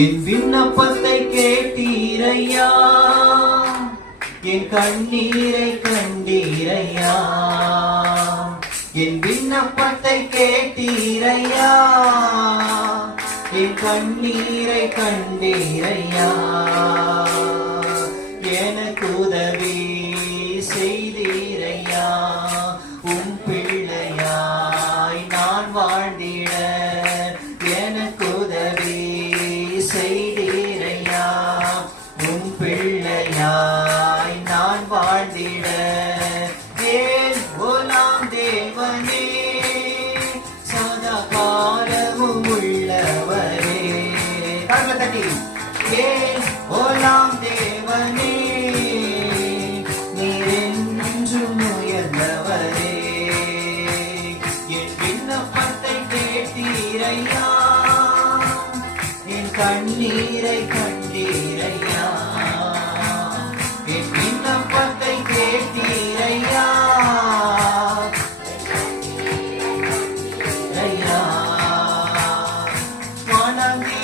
என் விண்ணப்பத்தை கேட்டீரையா, என் கண்ணீரை கண்டீரையா. என் விண்ணப்பத்தை கேட்டீரையா, என் கண்ணீரை கண்டீரையா. எனக்கு உதவி செய்தீரையா, உம் பிள்ளையாய் நான் வாழ்ந்திட. எனக்கு உதவி செய்தீரையா, உம் பிள்ளையாய் நான் வாழ்ந்திட. ஏன் ஓலாம் தேவனே, சதா காலமும் உள்ளவரே. கரங்களை தட்டி, ஏன் ஓலாம் தேவனே, நீர் என்றும் உயர்ந்தவரே. என் விண்ணப்பத்தை கேட்டீரையா, என் கண்ணீரை கண்டீரையா. என் விண்ணப்பத்தை கேட்டீரையா,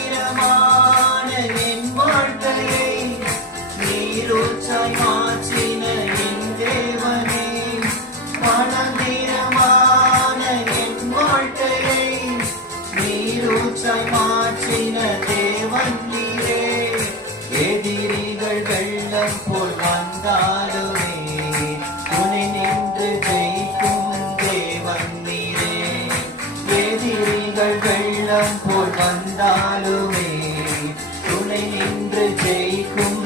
மனந்திரமான என் வாழ்க்கையை நீரூற்றாய் மாற்றின என் தேவனே. மனந்திரமான என் வாழ்க்கையை நீரூற்றாய் மாற்றின தேவன் நீரே. எதிரிகள் வெள்ளம் போல் வந்தாலுமே துணை நின்று ஜெயிக்கும் தேவன் நீரே. எதிரிகள் வெள்ளம் போல் வந்தாலுமே துணை நின்று ஜெயிக்கும்